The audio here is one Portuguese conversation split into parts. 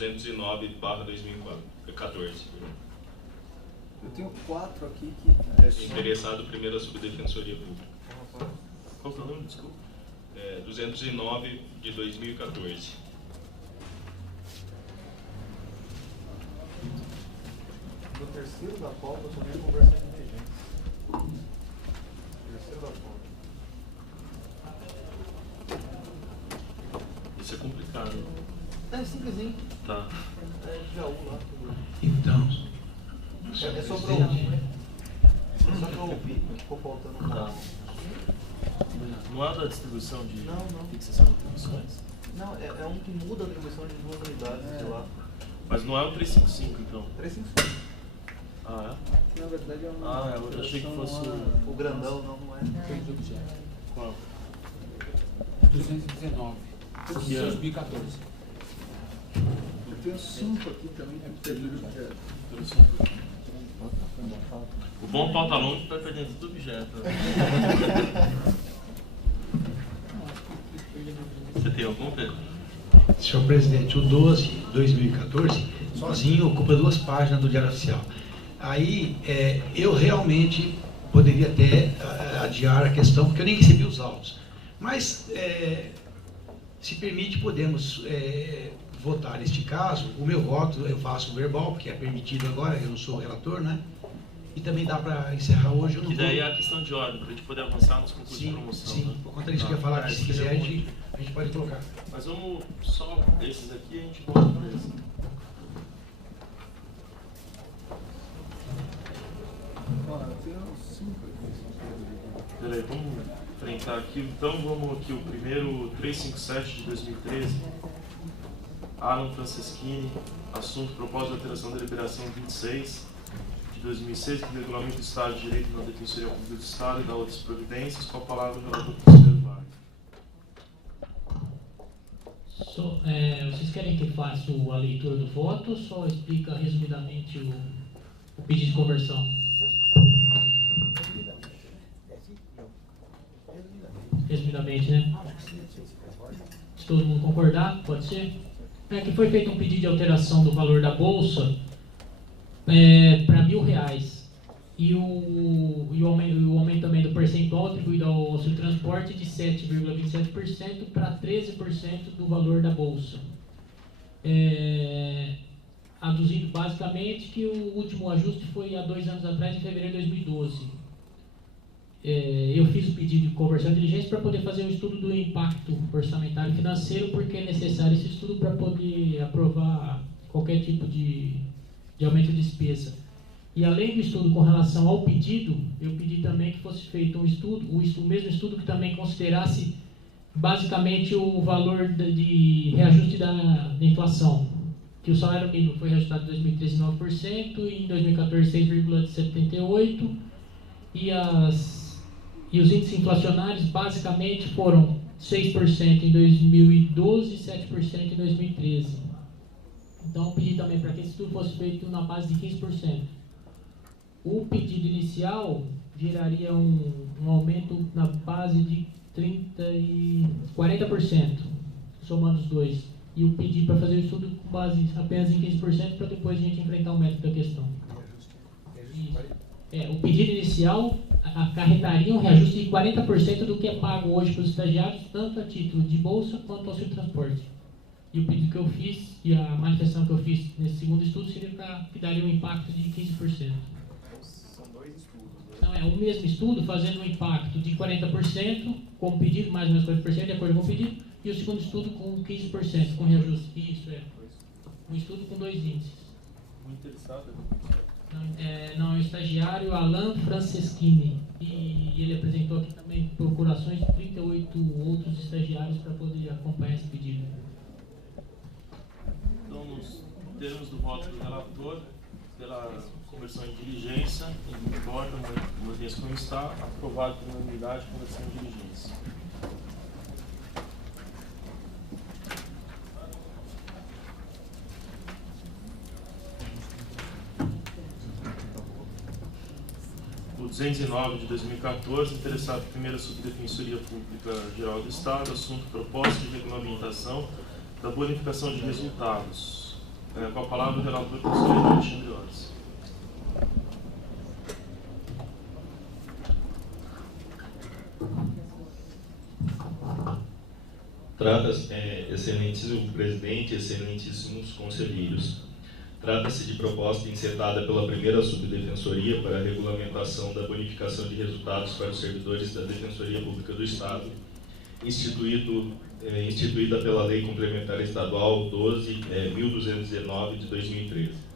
209/2014. Eu tenho 4 aqui que... Interessado primeiro a Subdefensoria Pública. Qual que é o nome? Desculpa. 209 de 2014. No terceiro da pauta, eu só vejo conversa de dirigentes. Terceiro da pauta. Isso é complicado. É simplesinho. Tá. É Jaú lá. Então, É só pra ouvir, né? É só pra ouvir, ficou faltando um Tá. Não é da distribuição de Não. fixação de atribuições? Não, é um que muda a atribuição de 2 unidades, sei lá. Mas não é o 355, então? 355. Ah, Na verdade é uma... Ah, eu achei que fosse O grandão não é. é? Qual? 219, Que ano? 2014. Eu tenho 5 aqui também que perdi o objeto. O bom pauta longa que vai perdendo tudo objeto. Você tem algum, Pedro? Senhor presidente, o 12/2014, sozinho ocupa 2 páginas do Diário Oficial. Aí, eu realmente poderia até adiar a questão, porque eu nem recebi os autos. Mas, se permite, podemos votar neste caso. O meu voto eu faço verbal, porque é permitido agora, eu não sou o relator, né? E também dá para encerrar hoje. Eu não Que daí vou... é a questão de ordem, para a gente poder avançar nos concursos de promoção. Sim, Né? por conta disso que eu ia falar, que se quiser a gente pode colocar. Mas vamos só esses aqui e a gente volta para esse. Eu tenho 5 aqui. Peraí, vamos enfrentar aqui. Então vamos aqui, o primeiro 357 de 2013. Alan Franceschini, assunto propósito de alteração da deliberação 26 de 2006, que regulamenta o Estado de Direito na Defensoria Pública do Estado e da outras providências. Com a palavra o relator Conselheiro Vargas. Vocês querem que eu faça a leitura do voto ou só explica resumidamente o pedido de conversão? Resumidamente, né? Se todo mundo concordar, pode ser? Que foi feito um pedido de alteração do valor da bolsa para R$1.000 e o aumento também do percentual atribuído ao auxílio transporte de 7,27% para 13% do valor da bolsa. Aduzindo basicamente que o último ajuste foi há 2 anos atrás, em fevereiro de 2012. Eu fiz o pedido de conversão de diligência para poder fazer um estudo do impacto orçamentário e financeiro, porque é necessário esse estudo para poder aprovar qualquer tipo de aumento de despesa. E além do estudo com relação ao pedido, eu pedi também que fosse feito um estudo, o mesmo estudo que também considerasse basicamente o valor de reajuste da inflação, que o salário mínimo foi reajustado em 2013 9% e em 2014 6,78%, e os índices inflacionários basicamente foram 6% em 2012 e 7% em 2013. Então eu pedi também para que esse estudo fosse feito na base de 15%. O pedido inicial geraria um aumento na base de 40%, somando os dois. E eu pedi para fazer o estudo com base apenas em 15% para depois a gente enfrentar o mérito da questão. O pedido inicial acarretaria um reajuste de 40% do que é pago hoje para os estagiários, tanto a título de bolsa quanto ao auxílio transporte. E o pedido que eu fiz, e a manifestação que eu fiz nesse segundo estudo, seria que daria um impacto de 15%. São 2 estudos. Não, é o mesmo estudo fazendo um impacto de 40%, com o pedido, mais ou menos 40%, de acordo com o pedido, e o segundo estudo com 15%, com reajuste. Isso um estudo com 2 índices. Muito interessado. Não, é o estagiário Alan Franceschini, e ele apresentou aqui também procurações de 38 outros estagiários para poder acompanhar esse pedido. Então, nos termos do voto do relator, pela conversão em diligência, embora mantém-se como está, aprovado por unanimidade a conversão em diligência. O 209 de 2014, interessado primeiro a Subdefensoria Pública Geral do Estado, assunto proposta de regulamentação da bonificação de resultados. Com a palavra o relator conselheiro Alexandre Horas. Trata-se, excelentíssimo presidente, excelentíssimos conselheiros, trata-se de proposta encetada pela primeira subdefensoria para a regulamentação da bonificação de resultados para os servidores da Defensoria Pública do Estado, instituída pela Lei Complementar Estadual 12.1219 de 2013.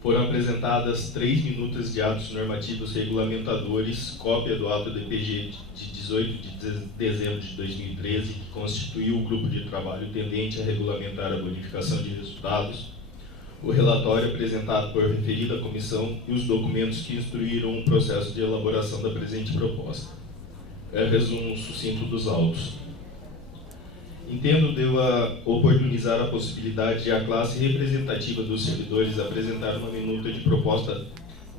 Foram apresentadas 3 minutas de atos normativos regulamentadores, cópia do ato DPG de 18 de dezembro de 2013, que constituiu o grupo de trabalho tendente a regulamentar a bonificação de resultados, o relatório apresentado por referida comissão e os documentos que instruíram o processo de elaboração da presente proposta. Resumo sucinto dos autos. Entendo devo oportunizar a possibilidade de a classe representativa dos servidores apresentar uma minuta de proposta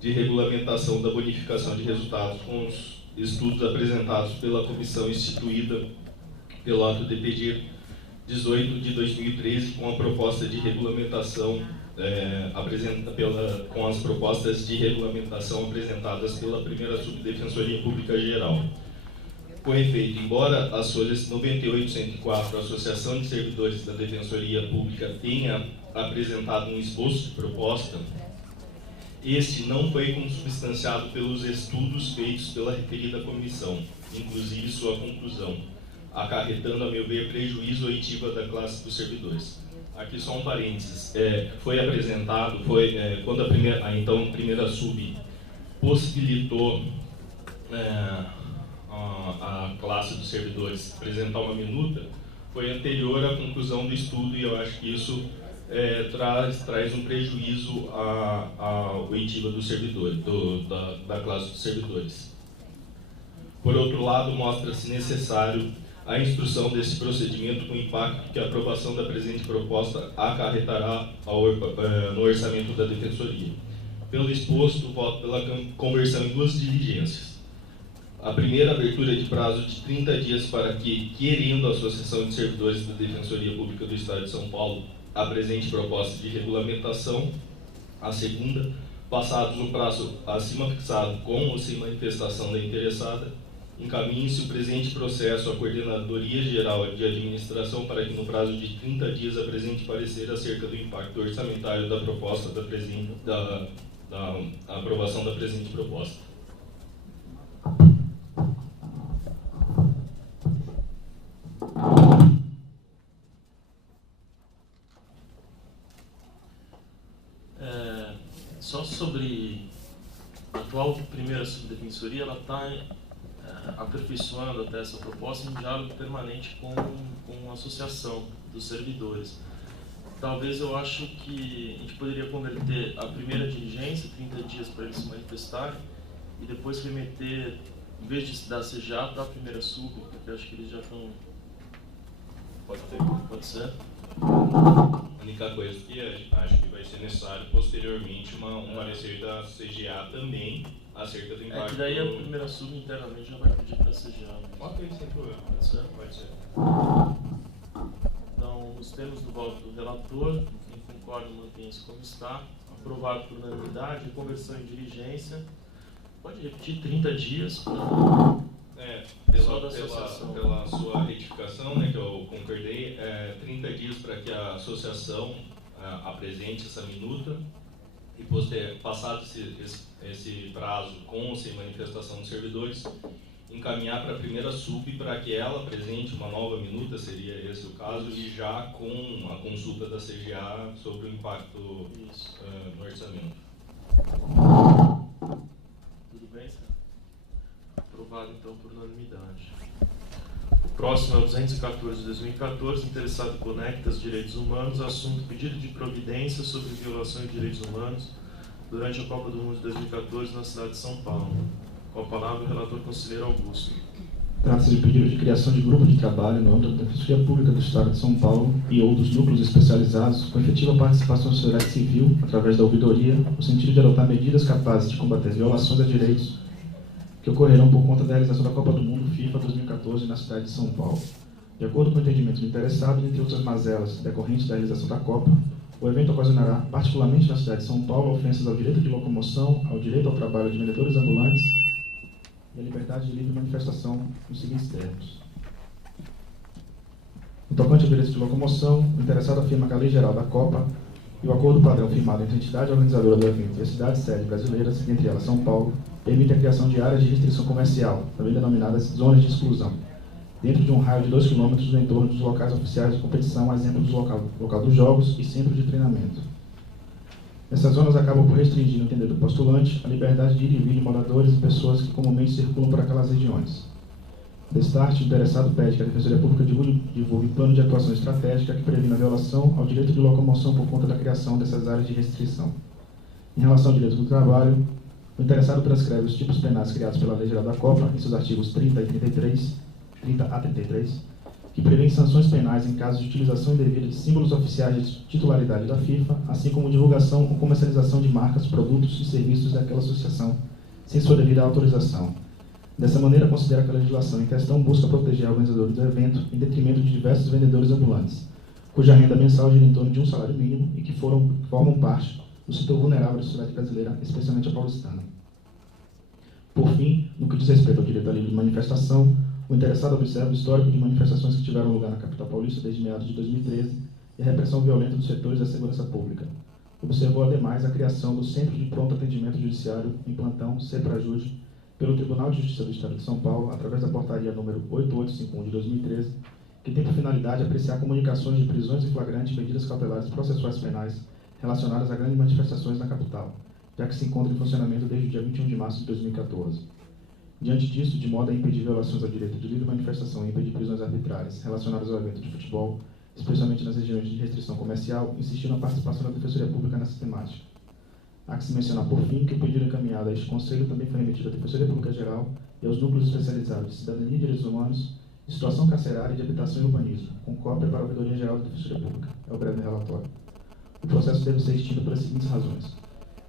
de regulamentação da bonificação de resultados com os estudos apresentados pela comissão instituída pelo ato DPG 18 de 2013 com a proposta de regulamentação com as propostas de regulamentação apresentadas pela primeira Subdefensoria Pública Geral. Com efeito, embora as folhas 98-104, a Associação de Servidores da Defensoria Pública tenha apresentado um esboço de proposta, este não foi consubstanciado pelos estudos feitos pela referida comissão, inclusive sua conclusão, acarretando, a meu ver, prejuízo à oitiva da classe dos servidores. Aqui só um parênteses, foi apresentado, quando a primeira sub possibilitou a classe dos servidores apresentar uma minuta, foi anterior à conclusão do estudo, e eu acho que isso traz um prejuízo à oitiva dos servidores, da classe dos servidores. Por outro lado, mostra-se necessário a instrução desse procedimento com o impacto que a aprovação da presente proposta acarretará no orçamento da Defensoria. Pelo exposto, voto pela conversão em 2 diligências. A primeira, abertura de prazo de 30 dias para que, querendo a Associação de Servidores da Defensoria Pública do Estado de São Paulo, apresente proposta de regulamentação. A segunda, passados o prazo acima fixado com ou sem manifestação da interessada, encaminhe-se o presente processo à Coordenadoria Geral de Administração para que, no prazo de 30 dias, apresente parecer acerca do impacto orçamentário da proposta da aprovação da presente proposta. Só sobre a atual primeira subdefensoria, ela está aperfeiçoando até essa proposta em diálogo permanente com a associação dos servidores. Talvez eu acho que a gente poderia converter a primeira diligência, 30 dias para eles se manifestarem, e depois remeter, em vez de dar CGA, para a primeira sub, porque eu acho que eles já estão... Pode ser. Pode ser? A única coisa que acho que vai ser necessário posteriormente um parecer da CGA também acerca do impacto. Que daí a primeira sub internamente já vai pedir para a CGA. Ok, sem problema. Pode ser? Pode ser. Então, nos termos do voto do relator, quem concorda mantém-se como está. Aprovado por unanimidade, conversão em diligência. Pode repetir 30 dias para... Pela sua retificação, né, que eu concordei, 30 dias para que a associação apresente essa minuta e, passado esse prazo com ou sem manifestação dos servidores, encaminhar para a primeira sub para que ela apresente uma nova minuta, seria esse o caso, e já com a consulta da CGA sobre o impacto no orçamento. Tudo bem, senhor? Aprovado, então, por unanimidade. O próximo é o 214 de 2014, interessado Conectas Direitos Humanos, assunto pedido de providência sobre violação de direitos humanos durante a Copa do Mundo de 2014 na cidade de São Paulo. Com a palavra, o relator conselheiro Augusto. Trata-se de pedido de criação de grupo de trabalho no âmbito da Defensoria Pública do Estado de São Paulo e outros núcleos especializados com efetiva participação da sociedade civil através da ouvidoria, no sentido de adotar medidas capazes de combater as violações a direitos que ocorrerão por conta da realização da Copa do Mundo FIFA 2014 na cidade de São Paulo. De acordo com o entendimento do interessado, entre outras mazelas decorrentes da realização da Copa, O evento ocasionará, particularmente na cidade de São Paulo, ofensas ao direito de locomoção, ao direito ao trabalho de vendedores ambulantes e à liberdade de livre manifestação nos seguintes termos. No tocante ao direito de locomoção, o interessado afirma que a Lei Geral da Copa e o acordo padrão firmado entre a entidade organizadora do evento e as cidades-sede brasileiras, entre elas São Paulo, permite a criação de áreas de restrição comercial, também denominadas zonas de exclusão, dentro de um raio de 2 km no entorno dos locais oficiais de competição, a exemplo do local dos jogos e centro de treinamento. Essas zonas acabam por restringir, no entender do postulante, a liberdade de ir e vir de moradores e pessoas que comumente circulam por aquelas regiões. Destarte, o interessado pede que a Defensoria Pública divulgue plano de atuação estratégica que previna a violação ao direito de locomoção por conta da criação dessas áreas de restrição. Em relação ao direito do trabalho, o interessado transcreve os tipos penais criados pela Lei Geral da Copa, em seus artigos 30 a 33, que prevêem sanções penais em caso de utilização indevida de símbolos oficiais de titularidade da FIFA, assim como divulgação ou comercialização de marcas, produtos e serviços daquela associação, sem sua devida autorização. Dessa maneira, considera que a legislação em questão busca proteger a organizadora do evento em detrimento de diversos vendedores ambulantes, cuja renda mensal gira em torno de um salário mínimo e que formam parte do setor vulnerável da sociedade brasileira, especialmente a paulistana. Por fim, no que diz respeito ao direito à livre manifestação, o interessado observa o histórico de manifestações que tiveram lugar na capital paulista desde meados de 2013 e a repressão violenta dos setores da segurança pública. Observou, ademais, a criação do Centro de Pronto Atendimento Judiciário em Plantão, CEPRAJUD, pelo Tribunal de Justiça do Estado de São Paulo, através da portaria número 8851 de 2013, que tem por finalidade apreciar comunicações de prisões em flagrante e medidas cautelares processuais penais relacionadas a grandes manifestações na capital, já que se encontra em funcionamento desde o dia 21 de março de 2014. Diante disso, de modo a impedir violações ao direito de livre manifestação e impedir prisões arbitrárias relacionadas ao evento de futebol, especialmente nas regiões de restrição comercial, insistiu na participação da Defensoria Pública nessa temática. Há que se mencionar, por fim, que o pedido encaminhado a este Conselho também foi remetido à Defensoria Pública Geral e aos núcleos especializados de Cidadania e Direitos Humanos, de Situação Carcerária e de Habitação e Urbanismo, com cópia para a Ouvidoria Geral da Defensoria Pública. É o breve relatório. O processo deve ser extinto pelas seguintes razões.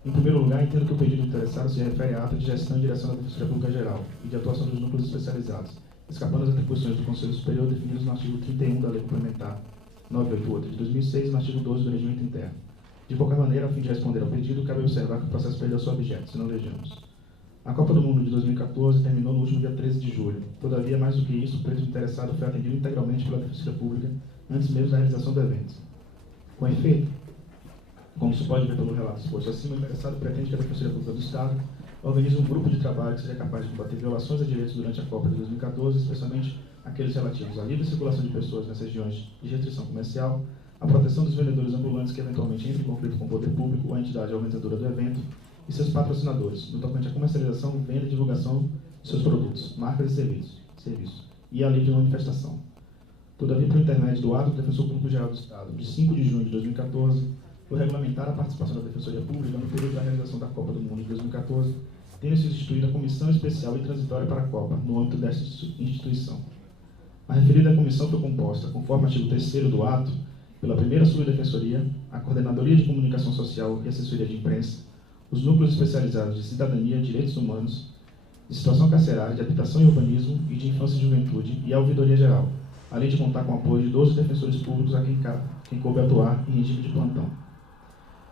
Em primeiro lugar, entendo que o pedido interessado se refere a ato de gestão e direção da Defensoria Pública Geral e de atuação dos núcleos especializados, escapando às atribuições do Conselho Superior definidas no artigo 31 da Lei Complementar 988 de 2006 e no artigo 12 do Regimento Interno. De qualquer maneira, a fim de responder ao pedido, cabe observar que o processo perdeu seu objeto, se não vejamos. A Copa do Mundo de 2014 terminou no último dia 13 de julho. Todavia, mais do que isso, o pedido interessado foi atendido integralmente pela Defensoria Pública antes mesmo da realização do evento. Com efeito, como se pode ver pelo relato exposto acima, o interessado pretende que a Defensoria Pública do Estado organize um grupo de trabalho que seja capaz de combater violações a direitos durante a Copa de 2014, especialmente aqueles relativos à livre circulação de pessoas nas regiões de restrição comercial, a proteção dos vendedores ambulantes que eventualmente entrem em conflito com o poder público ou a entidade organizadora do evento e seus patrocinadores, no tocante à comercialização, venda e divulgação de seus produtos, marcas e serviços, e a livre manifestação. Todavia, por intermédio do ato do Defensor Público Geral do Estado, de 5 de junho de 2014, foi regulamentar a participação da Defensoria Pública no período da realização da Copa do Mundo de 2014, tendo se instituído a Comissão Especial e Transitória para a Copa, no âmbito desta instituição. A referida comissão foi composta, conforme o artigo 3º do ato, pela primeira subdefensoria, a Coordenadoria de Comunicação Social e Assessoria de Imprensa, os núcleos especializados de Cidadania, Direitos Humanos, de Situação Carcerária, de Habitação e Urbanismo e de Infância e Juventude e a Ouvidoria Geral, além de contar com o apoio de 12 defensores públicos a quem coube atuar em regime de plantão.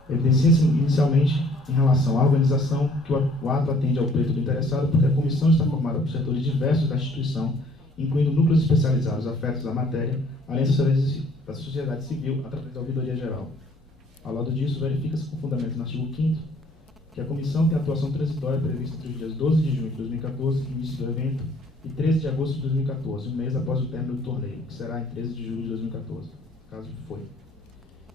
Evidencia-se inicialmente, em relação à organização, que o ato atende ao pleito do interessado porque a comissão está formada por setores diversos da instituição, incluindo núcleos especializados afetos à matéria, além da sociedade civil, através da Ouvidoria Geral. Ao lado disso, verifica-se com fundamento no artigo 5º que a comissão tem atuação transitória prevista entre os dias 12 de junho de 2014, início do evento, e 13 de agosto de 2014, um mês após o término do torneio, que será em 13 de julho de 2014, caso foi.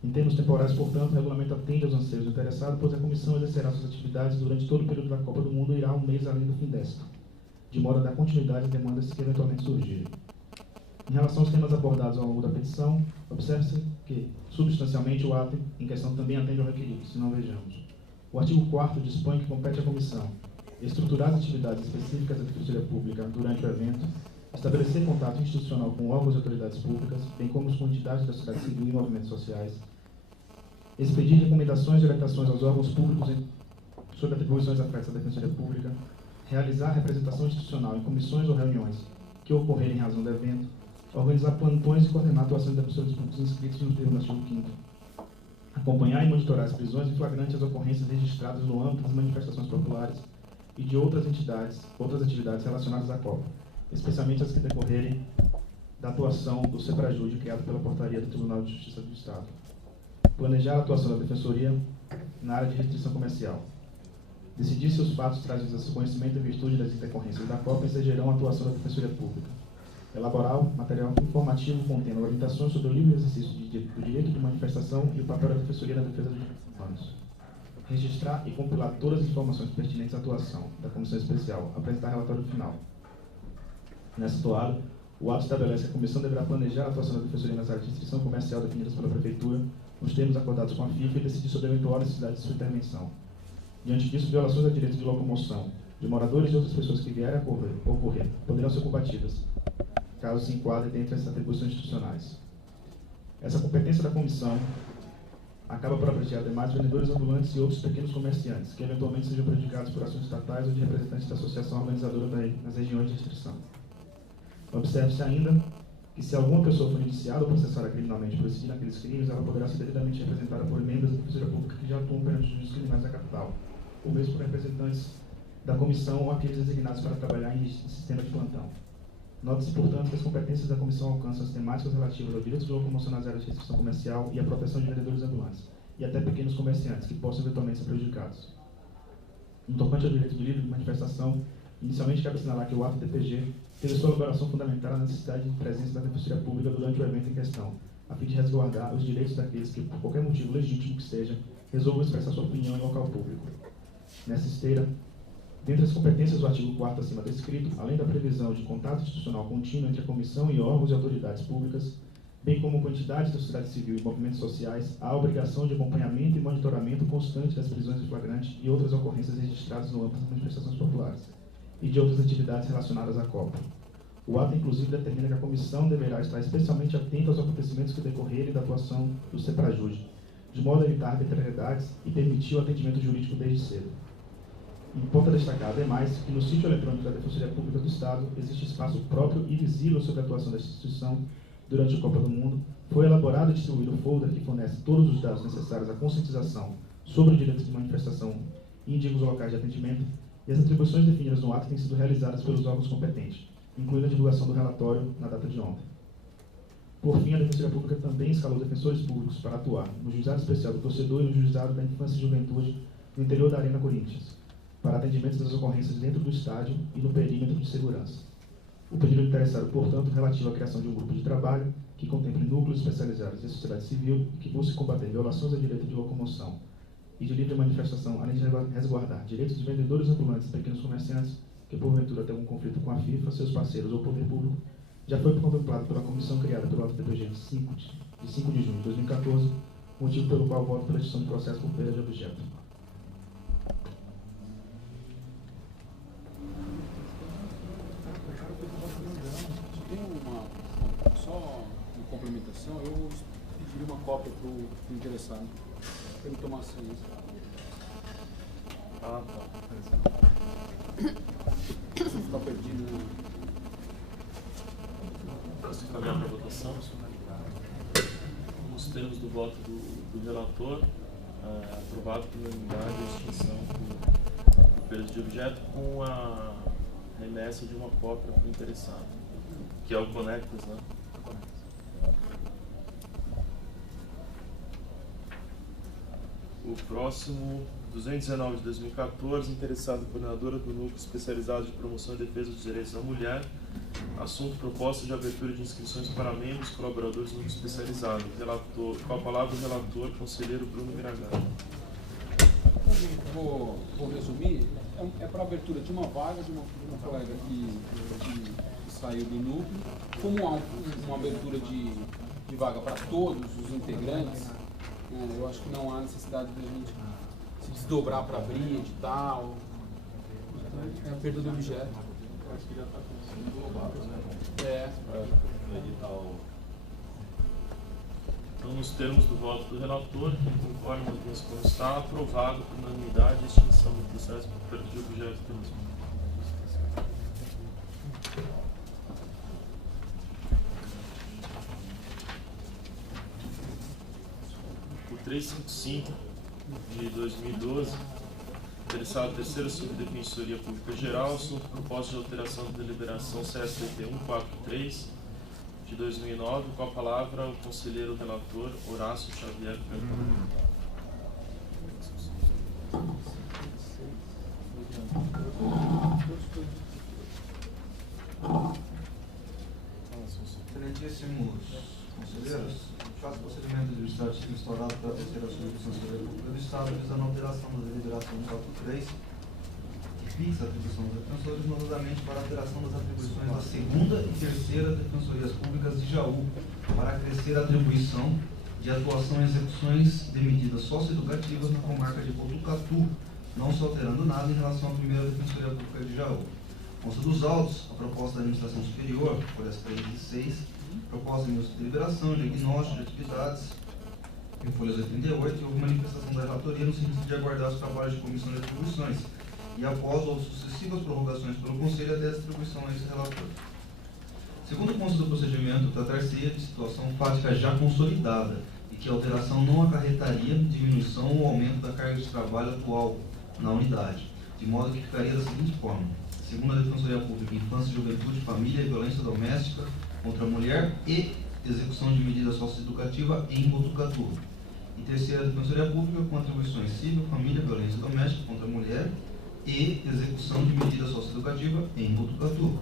Em termos temporais, portanto, o regulamento atende aos anseios do interessado, pois a comissão exercerá suas atividades durante todo o período da Copa do Mundo e irá um mês além do fim desta, de modo a dar continuidade às demandas que eventualmente surgirem. Em relação aos temas abordados ao longo da petição, observa-se que, substancialmente, o ato em questão também atende ao requerido, se não vejamos. O artigo 4º dispõe que compete à comissão estruturar as atividades específicas da Defensoria Pública durante o evento, estabelecer contato institucional com órgãos e autoridades públicas, bem como com entidades da sociedade civil e movimentos sociais, expedir recomendações e orientações aos órgãos públicos sobre atribuições afetas à Defensoria Pública, realizar representação institucional em comissões ou reuniões que ocorrerem em razão do evento, organizar plantões e coordenar a atuação de defensores públicos inscritos no termo do artigo 5º, acompanhar e monitorar as prisões em flagrante e as ocorrências registradas no âmbito das manifestações populares e de outras atividades relacionadas à Copa, especialmente as que decorrerem da atuação do Seprajude, criado pela portaria do Tribunal de Justiça do Estado. Planejar a atuação da Defensoria na área de restrição comercial. Decidir se os fatos trazidos a seu conhecimento em virtude das intercorrências da Copa exigirão a atuação da Defensoria Pública. Elaborar material informativo contendo orientações sobre o livre exercício do direito de manifestação e o papel da Defensoria na defesa dos direitos humanos. Registrar e compilar todas as informações pertinentes à atuação da Comissão Especial. Apresentar relatório final. Nessa toada, o ato estabelece que a Comissão deverá planejar a atuação da Defensoria nas áreas de restrição comercial definidas pela Prefeitura, nos termos acordados com a FIFA e decidir sobre a eventual necessidade de sua intervenção. Diante disso, violações a direitos de locomoção de moradores e outras pessoas que vierem a ocorrer poderão ser combatidas, caso se enquadre dentre as atribuições institucionais. Essa competência da Comissão acaba por abranger demais vendedores ambulantes e outros pequenos comerciantes, que eventualmente sejam prejudicados por ações estatais ou de representantes da associação organizadora nas regiões de restrição. Observe-se ainda que se alguma pessoa for indiciada ou processada criminalmente por incidir naqueles crimes, ela poderá ser devidamente representada por membros da Defensoria Pública que já atuam perante os juízes criminais da capital, ou mesmo por representantes da comissão ou aqueles designados para trabalhar em sistema de plantão. Note-se, portanto, que as competências da comissão alcançam as temáticas relativas ao direito de locomoção nas áreas de restrição comercial e à proteção de vendedores ambulantes, e até pequenos comerciantes, que possam eventualmente ser prejudicados. No tocante ao direito de livre manifestação, inicialmente cabe assinalar que o ato DPG teve sua elaboração fundamentada na necessidade de presença da Defensoria Pública durante o evento em questão, a fim de resguardar os direitos daqueles que, por qualquer motivo legítimo que seja, resolvam expressar sua opinião em local público. Nessa esteira, dentre as competências do artigo 4º acima descrito, além da previsão de contato institucional contínuo entre a Comissão e órgãos e autoridades públicas, bem como com entidades da sociedade civil e movimentos sociais, há a obrigação de acompanhamento e monitoramento constante das prisões em flagrante e outras ocorrências registradas no âmbito das manifestações populares e de outras atividades relacionadas à Copa. O ato, inclusive, determina que a Comissão deverá estar especialmente atenta aos acontecimentos que decorrerem da atuação do Seprajude, de modo a evitar arbitrariedades e permitir o atendimento jurídico desde cedo. Importa destacar, ademais, que no sítio eletrônico da Defensoria Pública do Estado existe espaço próprio e visível sobre a atuação desta instituição durante a Copa do Mundo. Foi elaborado e distribuído o folder que fornece todos os dados necessários à conscientização sobre direitos de manifestação e indica os locais de atendimento, e as atribuições definidas no ato têm sido realizadas pelos órgãos competentes, incluindo a divulgação do relatório na data de ontem. Por fim, a Defensoria Pública também escalou defensores públicos para atuar no Juizado Especial do Torcedor e no Juizado da Infância e Juventude no interior da Arena Corinthians, para atendimento das ocorrências dentro do estádio e no perímetro de segurança. O pedido interessado, portanto, relativo à criação de um grupo de trabalho que contemple núcleos especializados da sociedade civil e que busque combater violações ao direito de locomoção e de livre manifestação, além de resguardar direitos de vendedores ambulantes e pequenos comerciantes que, porventura, tenham um conflito com a FIFA, seus parceiros ou o poder público, já foi contemplado pela comissão criada pelo ato DPG de 5 de junho de 2014, motivo pelo qual voto pela extinção do processo por perda de objeto. Só uma complementação, eu pedi uma cópia para o interessado, para ele tomar ciência. Ah, tá. Se ficar perdido. Posso encaminhar para a votação? Nos termos do voto do relator, aprovado por unanimidade a extinção por perda de objeto com a remessa de uma cópia para o interessado, que é o Conectas, né? O próximo, 219 de 2014, interessado coordenadora do Núcleo Especializado de Promoção e Defesa dos Direitos da Mulher, assunto proposta de abertura de inscrições para membros colaboradores do Núcleo Especializado. Relator, com a palavra o relator, conselheiro Bruno Miragani. Vou resumir, é para abertura de uma vaga de uma colega que saiu do núcleo, como uma abertura de vaga para todos os integrantes. Eu acho que não há necessidade de a gente se desdobrar para abrir, edital. É a perda do objeto. Acho que já está sendo englobado, né? Edital. Então, nos termos do voto do relator, quem concorda como está, aprovado por unanimidade a extinção do processo por perda de objeto pelo mesmo. O 355 de 2012, interessado terceira Subdefensoria Pública Geral, assunto proposta de alteração de deliberação CSDT 143 de 2009, com a palavra o conselheiro relator Horácio Xavier Cantão. Excelentíssimos conselheiros, faço procedimento administrativo instaurado pela terceira Subdefensoria Pública do Estado visando a alteração da deliberação 143, que fixa a atribuição dos defensores, notadamente para a alteração das atribuições da segunda e terceira Defensorias Públicas de Jaú, para acrescer a atribuição de atuação em execuções de medidas socioeducativas na comarca de Botucatu, não se alterando nada em relação à primeira Defensoria Pública de Jaú. Consta dos autos, a proposta da Administração Superior, folhas 3 e 6, proposta de deliberação, diagnóstico de atividades, em folhas 88, e houve manifestação da relatoria no sentido de aguardar os trabalhos de comissão de atribuições, e após ou sucessivas prorrogações pelo Conselho, até a distribuição a esse relator. Segundo consta do procedimento, tratar-se de situação fática já consolidada, e que a alteração não acarretaria diminuição ou aumento da carga de trabalho atual na unidade, de modo que ficaria da seguinte forma: segunda Defensoria Pública, Infância, Juventude, Família e Violência Doméstica contra a Mulher e execução de medida socioeducativa em Botucatu. E terceira Defensoria Pública com atribuições civil, família, violência doméstica contra a mulher e execução de medida socioeducativa em Botucatu.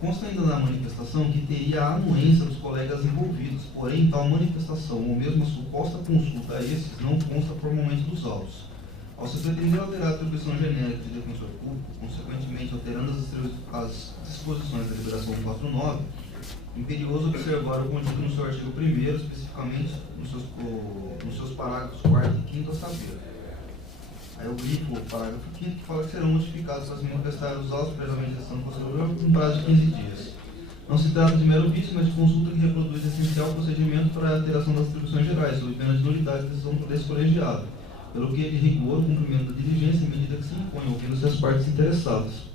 Consta ainda na manifestação que teria a anuência dos colegas envolvidos, porém tal manifestação ou mesmo a suposta consulta a esses não consta formalmente dos autos. Ao se pretender alterar a atribuição genérica de defensor público, consequentemente alterando as disposições da Liberação 149, imperioso observar o contido no seu artigo 1º, especificamente nos seus parágrafos 4º e 5º a saber. Aí eu grifo o parágrafo 5º que fala que serão notificados para se manifestar os autos previamente gestão conselheira em prazo de 15 dias. Não se trata de mero vício, mas de consulta que reproduz essencial procedimento para a alteração das atribuições gerais, sob pena de nulidade de decisão desse colegiado, pelo que é de rigor o cumprimento da diligência em medida que se impõe, ouvindo-se as partes interessadas.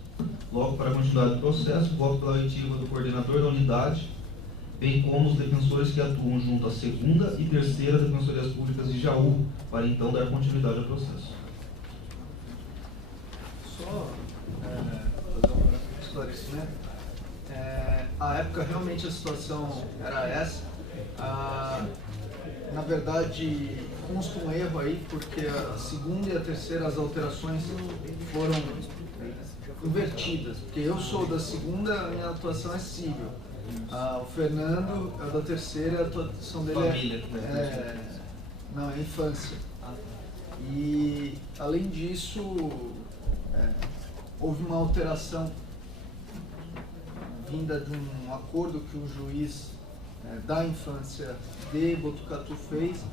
Logo, para a continuidade do processo, voto pela oitiva do coordenador da unidade, bem como os defensores que atuam junto à segunda e terceira Defensorias Públicas de Jaú, para então dar continuidade ao processo. Só fazer um esclarecimento. À época, realmente, a situação era essa. Na verdade, consta um erro aí, porque a segunda e a terceira, as alterações foram invertidas. Porque eu sou da segunda, a minha atuação é civil. O Fernando é da terceira, a atuação dele Família, não, é infância. E, além disso, houve uma alteração vinda de um acordo que o juiz da infância de Botucatu fez,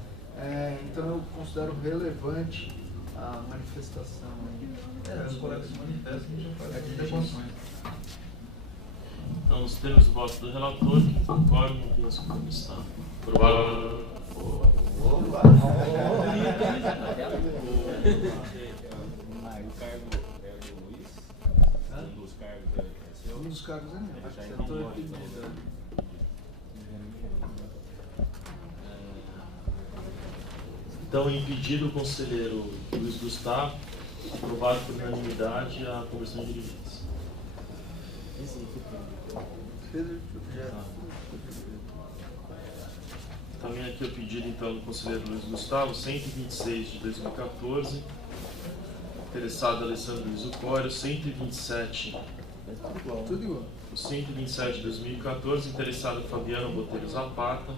então eu considero relevante a manifestação. Os colegas se manifestam e já fazem adequações. Então, nos termos do voto do relator, quem concorda, movimentos como está. Aprovado. O cargo é do Luiz? Um dos cargos é seu? Um dos cargos é meu. Eu estou impedido. Então, impedido o conselheiro Luiz Gustavo, aprovado por unanimidade a conversão de diligência. Também aqui o pedido então do conselheiro Luiz Gustavo, 126 de 2014, interessado Alessandro Luiz Ucório, 127. Tudo igual. O 127 de 2014, interessado Fabiano Botelho Zapata,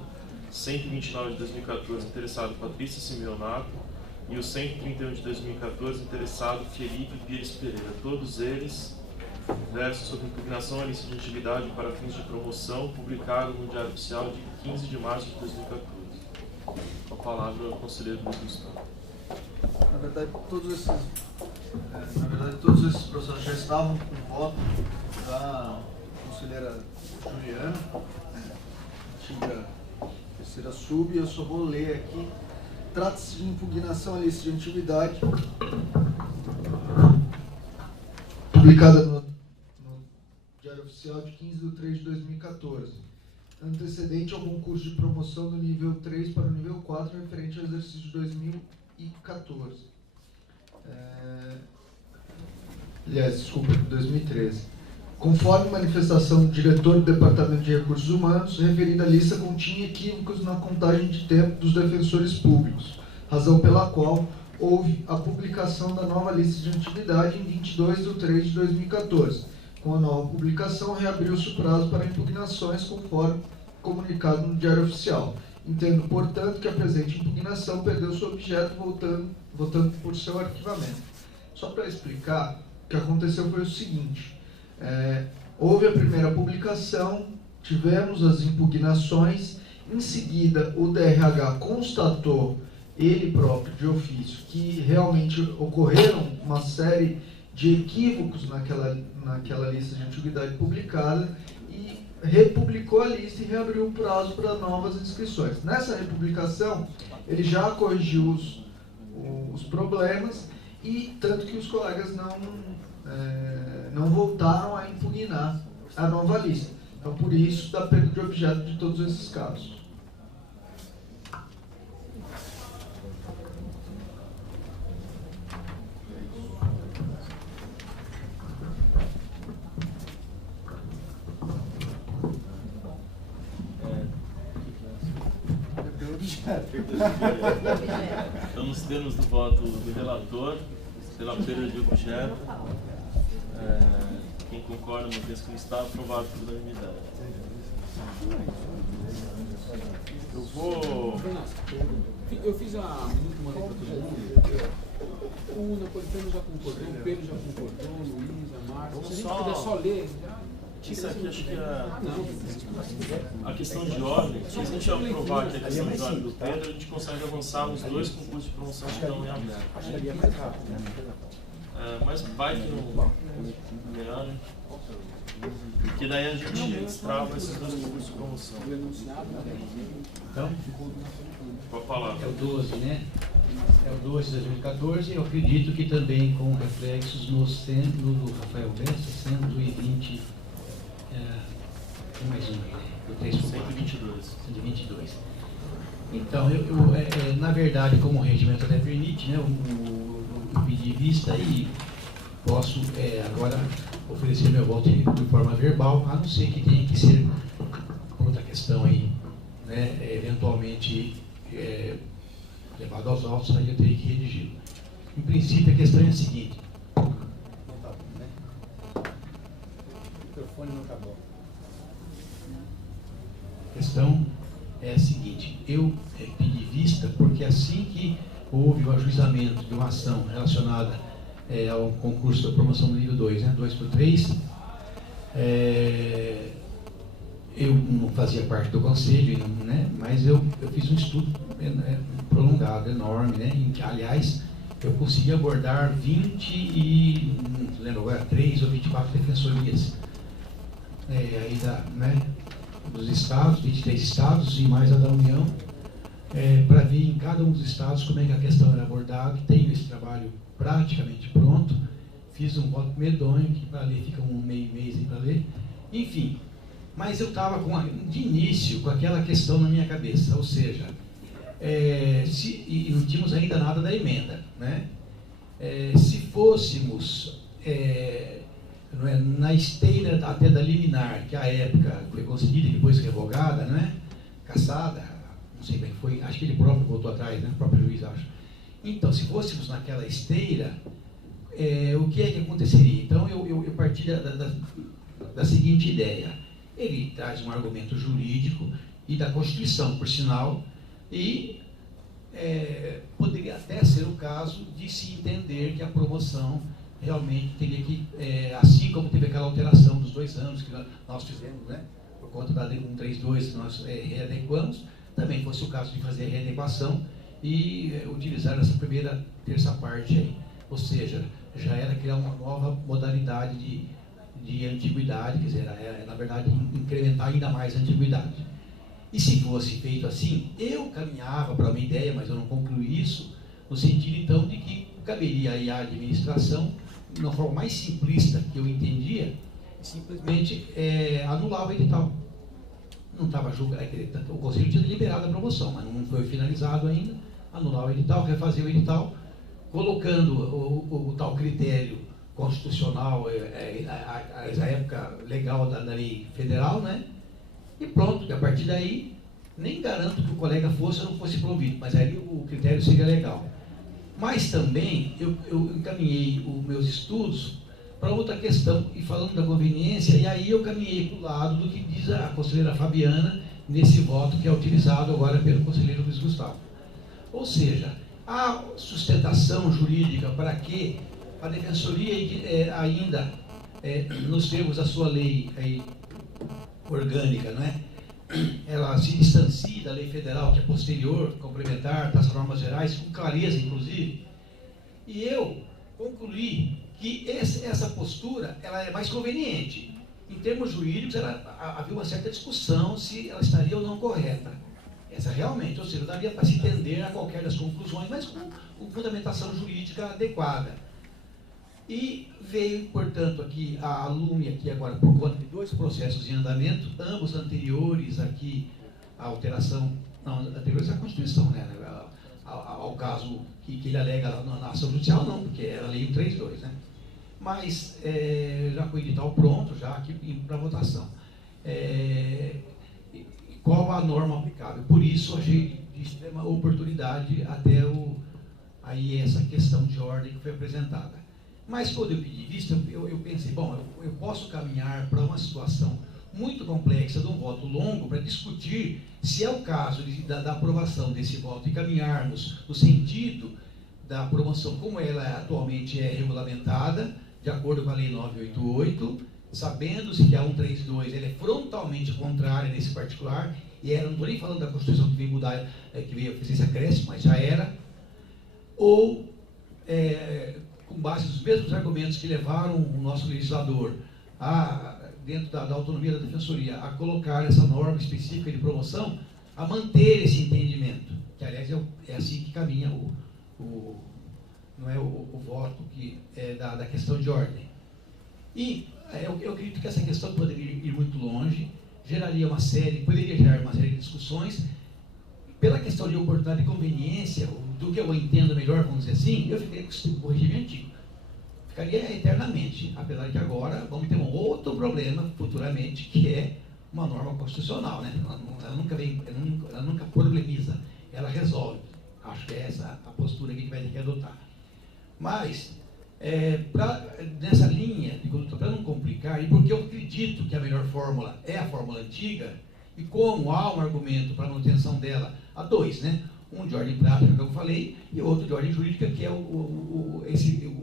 129 de 2014, interessado Patrícia Simeonato, e o 131 de 2014, interessado Felipe Pires Pereira. Todos eles versos sobre impugnação à lista de atividade para fins de promoção, publicado no Diário Oficial de 15 de março de 2014. Com a palavra ao conselheiro Luiz Gustavo. Na verdade, todos esses processos já estavam com voto da conselheira Juliana, antiga terceira sub, e eu só vou ler aqui. Trata-se de impugnação à lista de antiguidade, publicada no Diário Oficial de 15 de 3 de 2014. antecedente ao concurso de promoção do nível 3 para o nível 4, referente ao exercício de 2014. Aliás, desculpa, 2013. Conforme manifestação do diretor do Departamento de Recursos Humanos, referida lista continha equívocos na contagem de tempo dos defensores públicos, razão pela qual houve a publicação da nova lista de antiguidade em 22/3/2014. Com a nova publicação, reabriu-se o prazo para impugnações, conforme comunicado no Diário Oficial. Entendo, portanto, que a presente impugnação perdeu seu objeto, votando por seu arquivamento. Só para explicar, o que aconteceu foi o seguinte: houve a primeira publicação, tivemos as impugnações, em seguida o DRH constatou, ele próprio, de ofício, que realmente ocorreram uma série de equívocos naquela lista de antiguidade publicada e republicou a lista e reabriu o prazo para novas inscrições. Nessa republicação, ele já corrigiu os problemas, e tanto que os colegas não voltaram a impugnar a nova lista. Então, por isso, dá perda de objeto de todos esses casos. Então, nos termos do voto do relator, pela perda de objeto, quem concorda, uma vez que não está aprovado por unanimidade. Eu fiz a minuta, mandei para todo mundo. O Napolitano já concordou, o Pedro já concordou, o Luiz, a Márcia. Se a gente puder só ler, isso aqui acho que a questão de ordem, se a gente aprovar aqui a questão de ordem do Pedro, a gente consegue avançar nos dois concursos de promoção que estão em aberto. Mas vai que não melhor, né? Porque daí a gente destrava esses dois concursos de promoção. Então, com a palavra. É o 12, né? É o 12 de 2014. Eu acredito que também com reflexos no centro do Rafael Bessa, 120. Tem mais um aí, né? 122. Então, na verdade, como o regimento até permite, né, eu pedi vista e posso agora oferecer meu voto de forma verbal, a não ser que tenha que ser outra questão aí, né, eventualmente levado aos autos, aí eu teria que redigir. Em princípio, a questão é a seguinte. O microfone não acabou. A questão é a seguinte: eu pedi vista porque assim que houve o ajuizamento de uma ação relacionada ao concurso da promoção do nível 2, né, 2/3, eu não fazia parte do conselho, né, mas eu fiz um estudo prolongado, enorme, né, em que, aliás, eu consegui abordar 3 ou 24 defensorias aí dos estados, 23 estados e mais a da União, para ver em cada um dos estados como é que a questão era abordada. Tenho esse trabalho praticamente pronto, fiz um voto medonho, que para ler fica meio mês aí para ler, enfim. Mas eu estava de início com aquela questão na minha cabeça, ou seja, e não tínhamos ainda nada da emenda, né? Se fôssemos na esteira até da liminar, que à época foi concedida e depois revogada, né? Cassada, não sei bem, foi, acho que ele próprio voltou atrás, né? O próprio juiz, acho. Então, se fôssemos naquela esteira, o que é que aconteceria? Então, eu parti da seguinte ideia: ele traz um argumento jurídico e da Constituição, por sinal, e poderia até ser o caso de se entender que a promoção realmente teria que, assim como teve aquela alteração dos 2 anos que nós fizemos, né, por conta da Lei 132, nós readequamos, também fosse o caso de fazer a readequação e utilizar essa primeira terça parte aí. Ou seja, já era criar uma nova modalidade de antiguidade, quer dizer, na verdade, incrementar ainda mais a antiguidade. E se fosse feito assim, eu caminhava para uma ideia, mas eu não concluí isso, no sentido, então, de que caberia aí à administração, de uma forma mais simplista que eu entendia, simplesmente anular o edital. não estava julgado, o Conselho tinha deliberado a promoção, mas não foi finalizado ainda, anular o edital, refazer o edital, colocando o tal critério constitucional, a época legal da lei federal, né? E pronto, que a partir daí, nem garanto que o colega fosse ou não fosse promovido, mas aí o critério seria legal. Mas também eu encaminhei os meus estudos para outra questão, e falando da conveniência, e aí eu caminhei para o lado do que diz a conselheira Fabiana nesse voto que é utilizado agora pelo conselheiro Luiz Gustavo. Ou seja, a sustentação jurídica para que a Defensoria ainda, nos termos da sua lei orgânica, não é? Ela se distancie da lei federal, que é posterior, complementar, das normas gerais, com clareza, inclusive. E eu concluí que essa postura ela é mais conveniente. Em termos jurídicos, havia uma certa discussão se ela estaria ou não correta. Essa realmente, ou seja, daria para se entender a qualquer das conclusões, mas com fundamentação jurídica adequada. E veio, portanto, aqui a Lume, aqui agora, por conta de 2 processos em andamento, ambos anteriores aqui à alteração, não, anteriores à Constituição, né, ao caso que ele alega na ação judicial, não, porque era a Lei 132, né. Mas já com o edital pronto, já aqui para votação. Qual a norma aplicável? Por isso, achei de extrema oportunidade até aí essa questão de ordem que foi apresentada. Mas quando eu pedi vista, eu pensei, bom, eu posso caminhar para uma situação muito complexa de um voto longo para discutir se é o caso da aprovação desse voto e caminharmos no sentido da aprovação como ela atualmente é regulamentada, de acordo com a Lei 988, sabendo-se que a 132 ela é frontalmente contrária nesse particular, e ela, não estou nem falando da Constituição que veio mudar, que veio fazer esse acréscimo, mas já era, ou com base nos mesmos argumentos que levaram o nosso legislador dentro da autonomia da Defensoria a colocar essa norma específica de promoção, a manter esse entendimento, que aliás é assim que caminha não é o voto que é da questão de ordem. E eu acredito que essa questão poderia ir muito longe, poderia gerar uma série de discussões. Pela questão de oportunidade e conveniência, do que eu entendo melhor, vamos dizer assim, eu ficaria com o regime antigo. Ficaria eternamente, apesar que agora vamos ter um outro problema futuramente, que é uma norma constitucional, né? Ela nunca problemiza, ela resolve. Acho que é essa a postura que a gente vai ter que adotar. Mas, nessa linha de conduta, para não complicar, e porque eu acredito que a melhor fórmula é a fórmula antiga, e como há um argumento para a manutenção dela, há 2, né? Um de ordem prática, que eu falei, e outro de ordem jurídica, que é o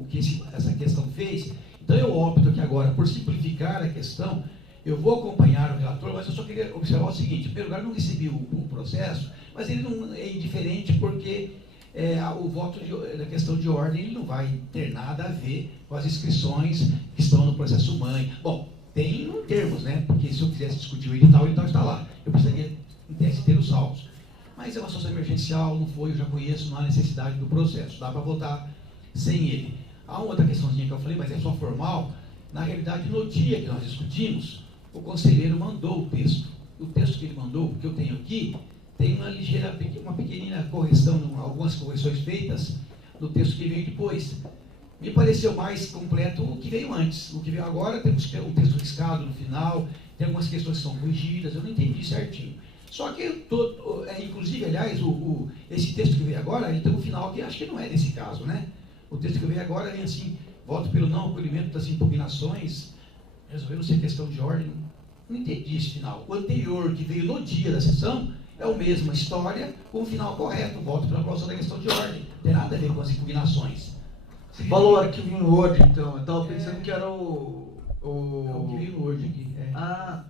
que essa questão fez. Então eu opto aqui agora por simplificar a questão. Eu vou acompanhar o relator, mas eu só queria observar o seguinte: em primeiro lugar, não recebi o processo, mas ele não é indiferente porque o voto da questão de ordem ele não vai ter nada a ver com as inscrições que estão no processo mãe. Bom, tem termos, né? Porque se eu quisesse discutir o edital está lá. Eu precisaria, em tese, ter os salvos. Mas é uma situação emergencial, não foi, eu já conheço, não há necessidade do processo. Dá para votar sem ele. Há uma outra questãozinha que eu falei, mas é só formal. Na realidade, no dia que nós discutimos, o conselheiro mandou o texto. O texto que ele mandou, que eu tenho aqui, tem uma pequenina correção, algumas correções feitas no texto que veio depois. Me pareceu mais completo o que veio antes. O que veio agora, temos um texto riscado no final, tem algumas questões que são corrigidas, eu não entendi certinho. Só que, inclusive, aliás, esse texto que veio agora, ele tem um final que acho que não é desse caso, né? O texto que veio agora vem assim: voto pelo não acolhimento das impugnações, resolvendo ser questão de ordem. Não entendi esse final. O anterior, que veio no dia da sessão, é a mesma história, com o final correto, voto pela aprovação da questão de ordem. Não tem nada a ver com as impugnações. Falou arquivo em Word, então. Eu estava pensando que era o que veio no Word aqui. Ah.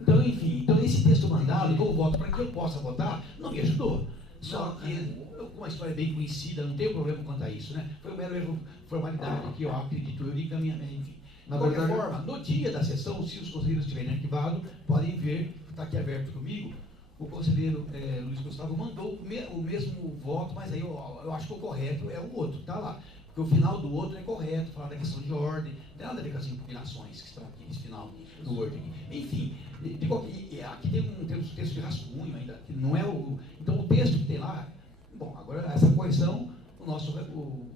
Então, enfim, esse texto mandado, com o voto para que eu possa votar, não me ajudou. Só que, com uma história bem conhecida, não tem problema quanto a isso, né? Foi um mero erro formalidade que eu acredito, eu encaminhamento, enfim. De qualquer forma, no dia da sessão, se os conselheiros estiverem arquivados, podem ver, está aqui aberto comigo, o conselheiro Luiz Gustavo mandou o mesmo voto, mas aí eu acho que o correto é o outro, está lá. Porque o final do outro é correto, falar da questão de ordem, não tem nada a ver com as impugnações que estão aqui nesse final do Word. Enfim, Aqui tem um texto de rascunho ainda, que não é o... Então o texto que tem lá, bom, agora essa correção, o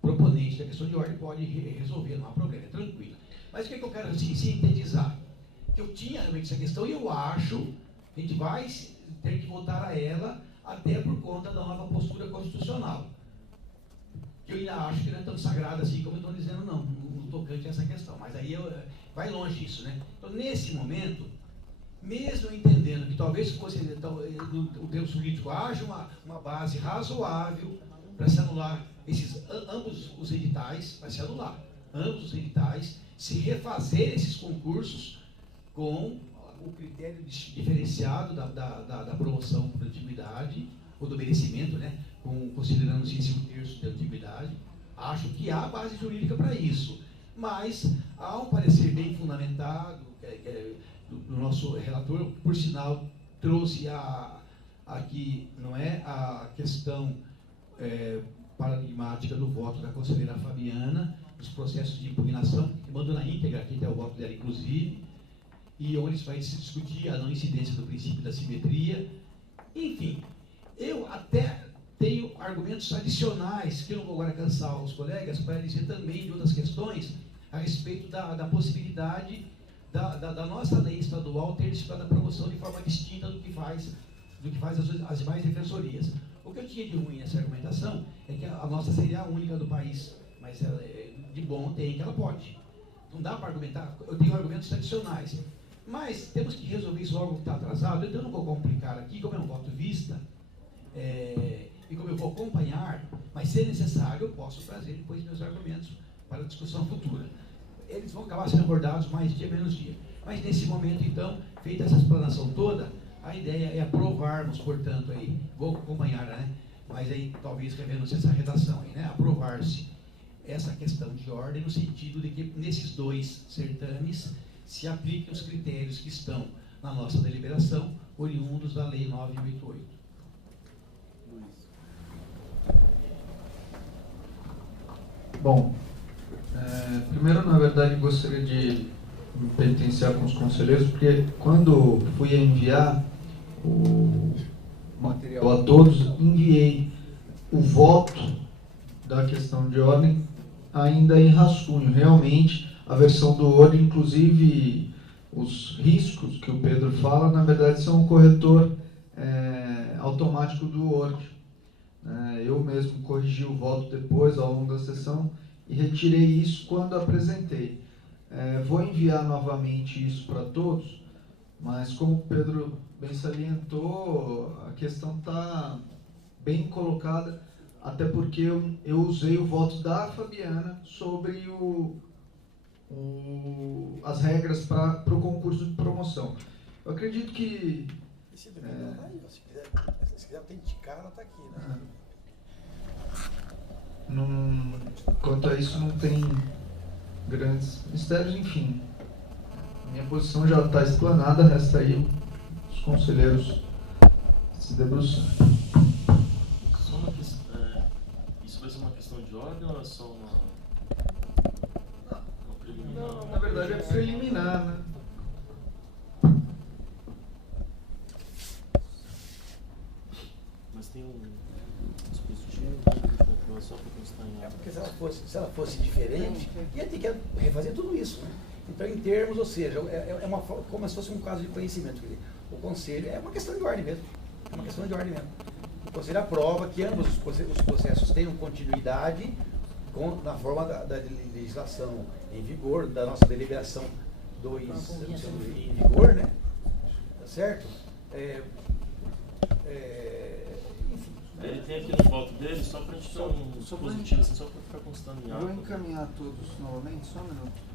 proponente da questão de ordem pode resolver, não há problema, é tranquilo. Mas o que eu quero assim, sintetizar? Eu tinha realmente essa questão e eu acho que a gente vai ter que voltar a ela até por conta da nova postura constitucional. Eu ainda acho que não é tão sagrada assim como eu estou dizendo, não, no tocante a essa questão. Mas aí vai longe isso, né? Então, nesse momento, mesmo entendendo que talvez fosse, o termo jurídico haja uma base razoável para se anular ambos os editais, para se anular ambos os editais, se refazer esses concursos com o critério diferenciado da promoção por antiguidade, ou do merecimento, né? Considerando o 5º da antiguidade. Acho que há base jurídica para isso, mas há um parecer bem fundamentado, do nosso relator, por sinal, trouxe aqui, não é, a questão paradigmática do voto da conselheira Fabiana, dos processos de impugnação, que mandou na íntegra, aqui tem o voto dela, inclusive, e onde vai se discutir a não incidência do princípio da simetria. Enfim, eu até tenho argumentos adicionais, que eu não vou agora cansar os colegas, para dizer também de outras questões a respeito da possibilidade da nossa lei estadual ter estipulado a promoção de forma distinta do que faz as demais defensorias. O que eu tinha de ruim nessa argumentação é que a nossa seria a única do país, mas de bom tem que ela pode. Não dá para argumentar, eu tenho argumentos adicionais. Mas temos que resolver isso logo que está atrasado, então eu não vou complicar aqui, como é um voto vista, e como eu vou acompanhar, mas se necessário eu posso trazer depois meus argumentos para a discussão futura. Eles vão acabar sendo abordados mais dia, menos dia. Mas nesse momento, então, feita essa explanação toda, a ideia é aprovarmos, portanto, aí, vou acompanhar, né? Mas aí, talvez, revendo-se essa redação aí, né? Aprovar-se essa questão de ordem no sentido de que, nesses dois certames, se apliquem os critérios que estão na nossa deliberação, oriundos da Lei 988. Bom, primeiro, na verdade, gostaria de me penitenciar com os conselheiros, porque quando fui enviar o material a todos, enviei o voto da questão de ordem ainda em rascunho. Realmente, a versão do Word, inclusive os riscos que o Pedro fala, na verdade são o corretor automático do Word. Eu mesmo corrigi o voto depois, ao longo da sessão, e retirei isso quando apresentei. Vou enviar novamente isso para todos, mas como o Pedro bem salientou, a questão está bem colocada, até porque eu usei o voto da Fabiana sobre as regras para o concurso de promoção. Eu acredito que... Se quiser autenticar, ela está aqui, né? Quanto a isso, não tem grandes mistérios, enfim. Minha posição já está explanada, resta aí os conselheiros se debruçando. Só uma questão, isso vai ser uma questão de ordem ou é só uma preliminar? Não, na verdade é preliminar, né? Mas tem um dispositivo só para constar em porque se ela fosse diferente, ia ter que refazer tudo isso, né? Então, em termos, ou seja, como se fosse um caso de conhecimento. O conselho é uma questão de ordem mesmo. É uma questão de ordem mesmo. O conselho aprova que ambos os processos tenham continuidade na forma da legislação em vigor, da nossa deliberação 2 em vigor, né? Tá certo? Enfim. Ele tem aqui no voto dele, só para a gente ter um dispositivo, assim, só para ficar constando em água. Vou encaminhar todos novamente, só um minuto.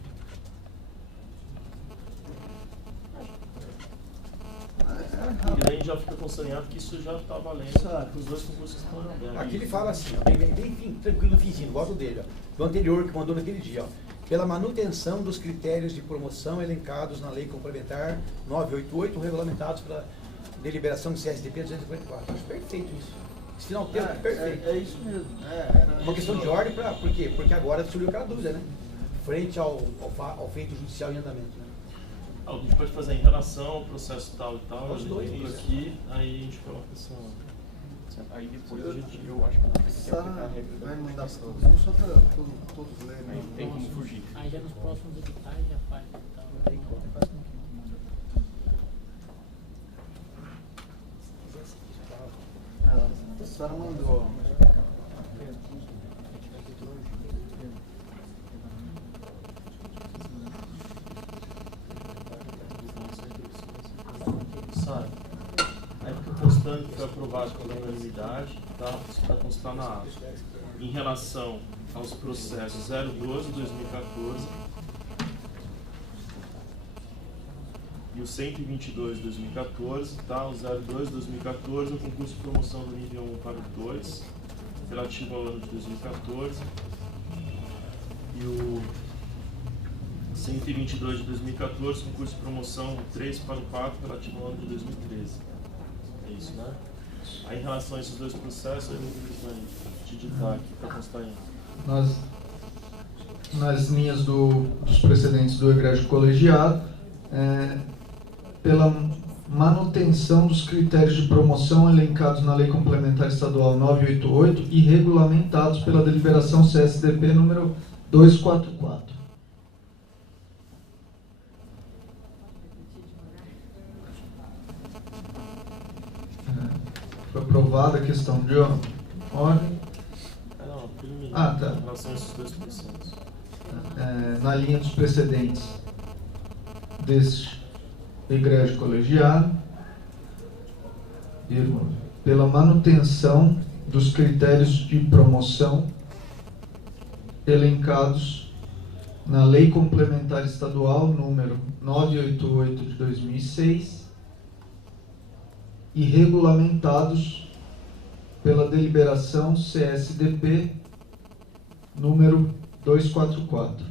E aí já fica constando que isso já está valendo para os dois concursos que estão abertos. Aqui ele fala assim, ó, bem tranquilo no finzinho, igual do dele, ó, do anterior que mandou naquele dia, ó, pela manutenção dos critérios de promoção elencados na Lei Complementar 988, regulamentados pela deliberação do CSDP 254. Acho perfeito isso. Esse final termo é perfeito. É isso mesmo. Uma questão de ordem, por quê? Porque agora surgiu aquela dúvida, né? Frente ao feito judicial em andamento, né? O que a gente pode fazer em relação ao processo tal e tal, Os dois aqui, aí a gente coloca essa... Aí depois eu acho que tem que aplicar a regra vai mandar da para todos, só para todos lerem. Aí tem como fugir. Aí já nos próximos editais já faz. Então, não tem como. A Sara mandou. Sabe? Aí fica constando que foi aprovado pela unanimidade, tá? Isso vai constar na ata. Em relação aos processos 012/2014 e o 122/2014, tá? O 02/2014 é o concurso de promoção do nível 1 para o 2, relativo ao ano de 2014, e o 122 de 2014, concurso de promoção 3 para o 4, relativo ao ano de 2013. É isso, né? Aí, em relação a esses dois processos, eu vou te ditar aqui para constar em. Nas linhas dos precedentes do egrégio colegiado, pela manutenção dos critérios de promoção elencados na Lei Complementar Estadual 988 e regulamentados pela deliberação CSDP número 244. Foi aprovada a questão de ordem. Não, preliminar. Tá. Em relação a esses dois processos. Na linha dos precedentes deste egrégio colegiado, pela manutenção dos critérios de promoção elencados na Lei Complementar Estadual número 988 de 2006 e regulamentados pela deliberação CSDP número 244.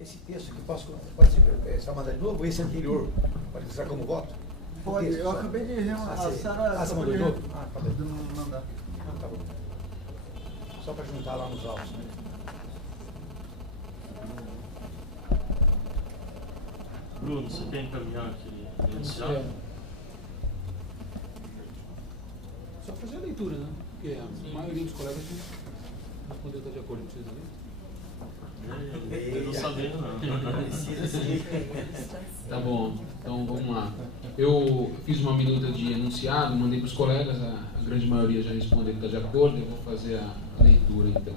Esse texto que pode ser mandado de novo, esse anterior, pode usar como voto? Pode, eu acabei de a Sara mandou de novo? Tá mandar. Tá bom. Só para juntar lá nos autos, né? Bruno, você quer encaminhar aquele inicial? Só fazer a leitura, né? Porque a maioria dos colegas respondeu estar de acordo com vocês ali. Eu não sabendo, não. Tá bom, então vamos lá. Eu fiz uma minuta de enunciado, mandei para os colegas, a grande maioria já respondeu que está de acordo, eu vou fazer a leitura então.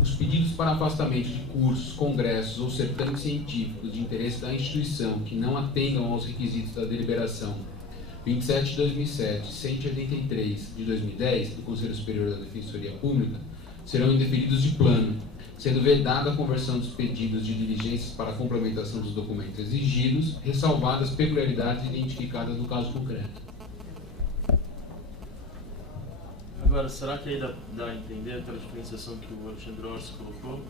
Os pedidos para afastamento de cursos, congressos ou certames científicos de interesse da instituição que não atendam aos requisitos da deliberação 27 de 2007, 183 de 2010 do Conselho Superior da Defensoria Pública serão indeferidos de plano, sendo vedada a conversão dos pedidos de diligências para a complementação dos documentos exigidos, ressalvadas peculiaridades identificadas no caso concreto. Agora, será que aí dá a entender aquela diferenciação que o Alexandre Orsi colocou?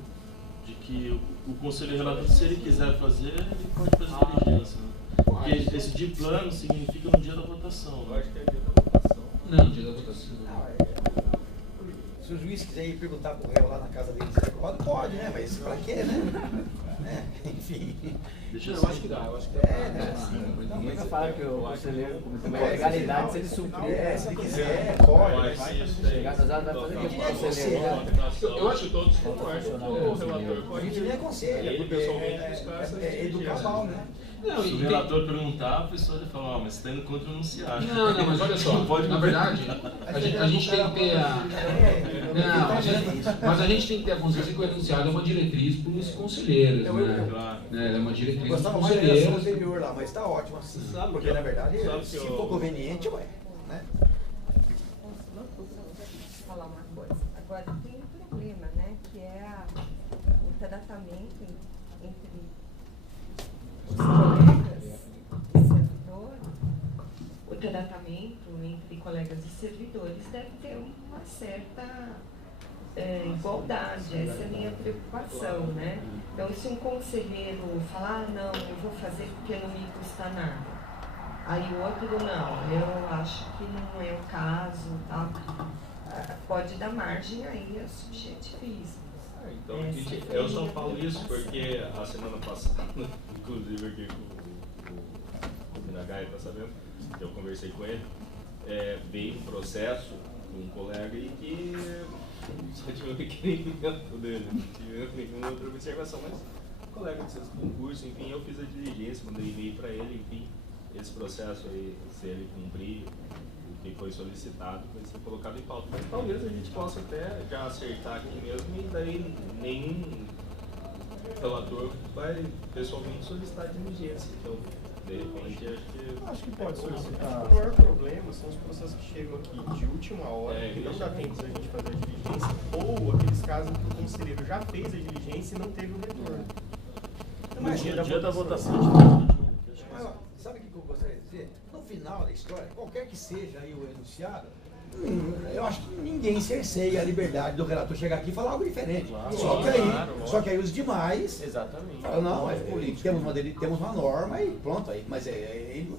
De que o conselho relator, se ele quiser fazer, ele pode fazer diligência, né? Porque esse de plano significa no dia da votação. Eu acho que é dia da votação. Não, dia da votação. Se o juiz quiser ir perguntar pro réu lá na casa dele se é aprovado, pode, né? Mas pra quê, né? Enfim. Eu acho que dá, eu acho que dá. Ninguém vai falar que o conselheiro cometeu uma ilegalidade se ele suprir. Se ele quiser, pode. Chegar atrasado vai fazer o que o conselheiro? Eu acho que todos concordam que o relator pode. A gente nem aconselha, Ele porque pessoalmente buscar essa é educar mal, né? Não, Se o relator perguntar, a pessoa vai falar, mas você está indo contra o enunciado. Não, mas olha só, na verdade, a gente tem que ter a... Mas a gente tem que ter a consciência que o enunciado é uma diretriz para os conselheiros, né? Claro. É uma diretriz para os Gostava mais da relação conselheiros. anterior lá, mas tá ótimo assim. Porque na verdade, se for conveniente, ué. Né? Deixa eu falar uma coisa. Agora, tem um problema, né? Que é o tratamento entre os colegas e servidores. O tratamento entre colegas e servidores deve ter uma certa igualdade. Essa é a minha preocupação, né? Então, se um conselheiro falar, não, eu vou fazer porque não me custa nada. Aí o outro, não, eu acho que não é o caso, tá? Pode dar margem aí a subjetivismos. Então, eu só falo isso porque a semana passada, inclusive aqui o Minagai está sabendo, eu conversei com ele, veio um processo de um colega e que só tive um requerimento dele, não tive nenhuma outra observação, mas o colega de concurso, enfim, eu fiz a diligência, mandei e-mail para ele, enfim, esse processo aí, se ele cumprir o que foi solicitado, vai ser colocado em pauta. Mas talvez a gente possa até já acertar aqui mesmo e daí nenhum relator vai pessoalmente solicitar diligência. Então, de repente, acho que pode solicitar. O maior problema são os processos que chegam aqui de última hora, que não dá tempo da gente fazer a diligência, ou aqueles casos que o conselheiro já fez a diligência e não teve o retorno. No dia da votação. Sabe o que eu gostaria de dizer? No final da história, qualquer que seja aí o enunciado, eu acho que ninguém cerceia a liberdade do relator chegar aqui e falar algo diferente. Claro, Só que aí os demais falam, não, temos uma norma e pronto. Aí, mas ele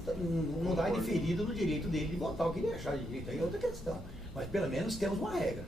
não dá indiferido no direito dele de votar o que ele achar de direito. Aí é outra questão. Mas pelo menos temos uma regra.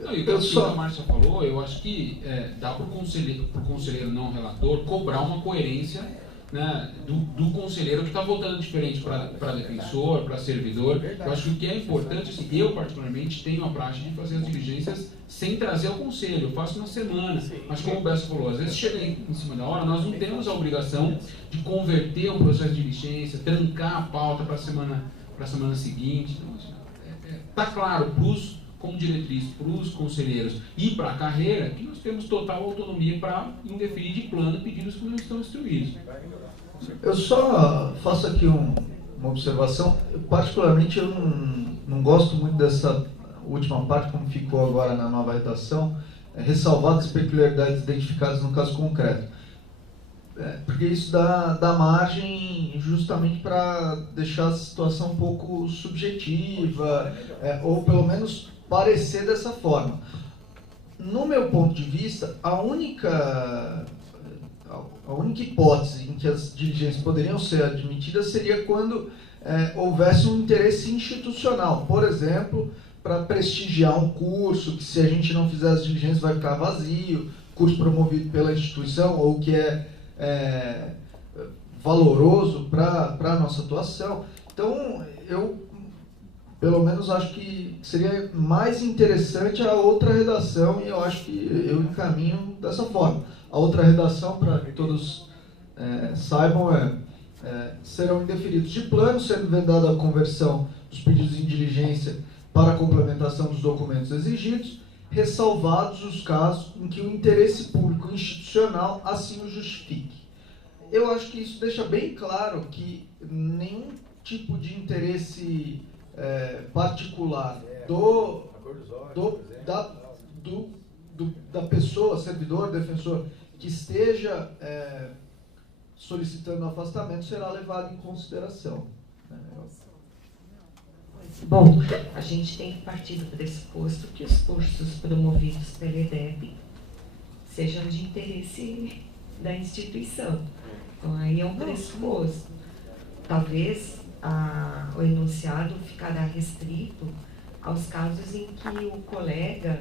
Não, e o que a Márcia falou, eu acho que dá para o conselheiro não relator cobrar uma coerência, né, do conselheiro que está votando diferente para defensor, para servidor. Eu acho que o que é importante, assim, eu particularmente tenho a prática de fazer as diligências sem trazer ao conselho, eu faço na semana. Mas como o Besso falou, às vezes chega em cima da hora, nós não temos a obrigação de converter o processo de diligência, trancar a pauta para a semana seguinte. Então, está claro, como diretriz para os conselheiros e para a carreira, que nós temos total autonomia para indeferir de plano pedidos que não estão instruídos. Eu só faço aqui uma observação. Particularmente, eu não gosto muito dessa última parte, como ficou agora na nova redação, ressalvadas as peculiaridades identificadas no caso concreto. Porque isso dá margem justamente para deixar a situação um pouco subjetiva, ou pelo menos parecer dessa forma. No meu ponto de vista, a única hipótese em que as diligências poderiam ser admitidas seria quando houvesse um interesse institucional. Por exemplo, para prestigiar um curso, que se a gente não fizer as diligências vai ficar vazio, curso promovido pela instituição ou que é valoroso para a nossa atuação. Então, eu pelo menos acho que seria mais interessante a outra redação e eu acho que eu encaminho dessa forma. A outra redação, para que todos saibam, serão indeferidos de plano, sendo vedada a conversão dos pedidos em diligência para a complementação dos documentos exigidos, ressalvados os casos em que o interesse público institucional assim o justifique. Eu acho que isso deixa bem claro que nenhum tipo de interesse particular da pessoa, servidor, defensor, que esteja solicitando afastamento será levado em consideração. Bom, a gente tem que partir do pressuposto que os cursos promovidos pela EDEP sejam de interesse da instituição. Então, aí é um pressuposto. Talvez o enunciado ficará restrito aos casos em que o colega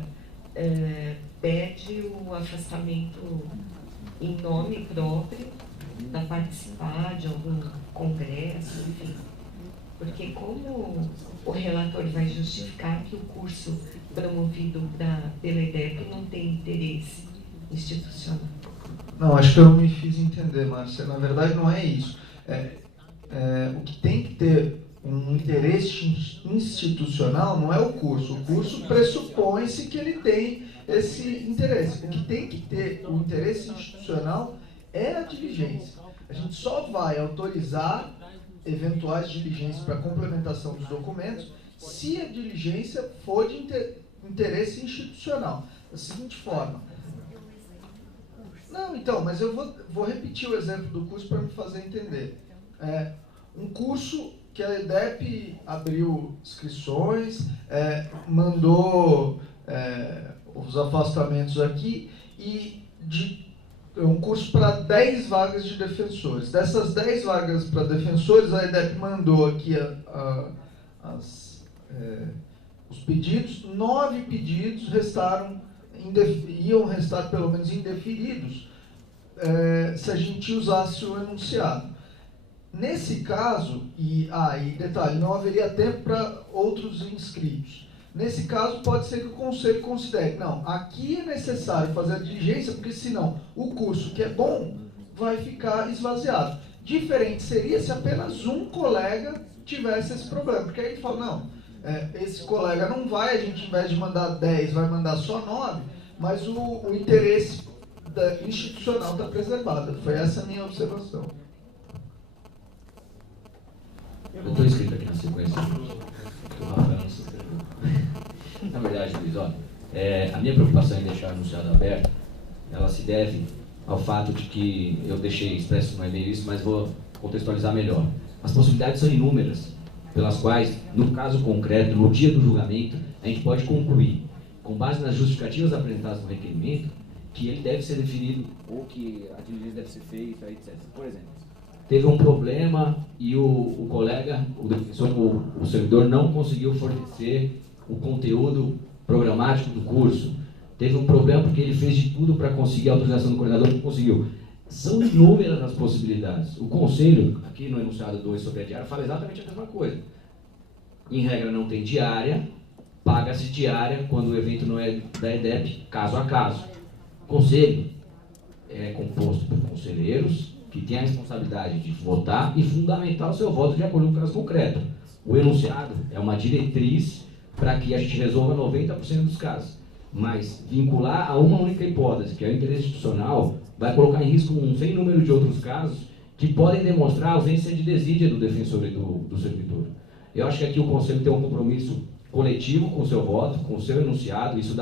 pede o afastamento em nome próprio para participar de algum congresso, enfim. Porque como o relator vai justificar que o curso promovido pela EDEP não tem interesse institucional? Não, acho que eu me fiz entender, Márcia. Na verdade, não é isso. O que tem que ter um interesse institucional não é o curso. O curso pressupõe-se que ele tem esse interesse. O que tem que ter o interesse institucional é a diligência. A gente só vai autorizar eventuais diligências para complementação dos documentos se a diligência for de interesse institucional. Da seguinte forma. Não, então, mas eu vou repetir o exemplo do curso para me fazer entender. Um curso que a EDEP abriu inscrições, mandou os afastamentos aqui, e um curso para 10 vagas de defensores. Dessas 10 vagas para defensores, a EDEP mandou aqui os pedidos, 9 pedidos restaram iam restar pelo menos indeferidos se a gente usasse o enunciado. Nesse caso, e detalhe, não haveria tempo para outros inscritos. Nesse caso, pode ser que o Conselho considere, não, aqui é necessário fazer a diligência, porque senão o curso que é bom vai ficar esvaziado. Diferente seria se apenas um colega tivesse esse problema, porque aí a gente fala, não, esse colega não vai, a gente, em vez de mandar 10, vai mandar só 9, mas o interesse institucional está preservado. Foi essa a minha observação. Eu estou inscrito aqui na sequência do Rafael não se inscreveu. Na verdade, Luiz, olha, a minha preocupação em deixar o enunciado aberto, ela se deve ao fato de que eu deixei expresso no e-mail isso, mas vou contextualizar melhor. As possibilidades são inúmeras, pelas quais, no caso concreto, no dia do julgamento, a gente pode concluir, com base nas justificativas apresentadas no requerimento, que ele deve ser definido ou que a diligência deve ser feita, etc. Por exemplo, teve um problema e o colega, o defensor, o servidor não conseguiu fornecer o conteúdo programático do curso. Teve um problema porque ele fez de tudo para conseguir a autorização do coordenador e não conseguiu. São inúmeras as possibilidades. O Conselho, aqui no enunciado 2 sobre a diária, fala exatamente a mesma coisa. Em regra, não tem diária, paga-se diária quando o evento não é da EDEP, caso a caso. O Conselho é composto por conselheiros que têm a responsabilidade de votar e fundamentar o seu voto de acordo com o caso concreto. O enunciado é uma diretriz para que a gente resolva 90% dos casos. Mas vincular a uma única hipótese, que é o interesse institucional, vai colocar em risco um sem número de outros casos que podem demonstrar a ausência de desídia do defensor e do servidor. Eu acho que aqui o Conselho tem um compromisso coletivo com o seu voto, com o seu enunciado, isso dá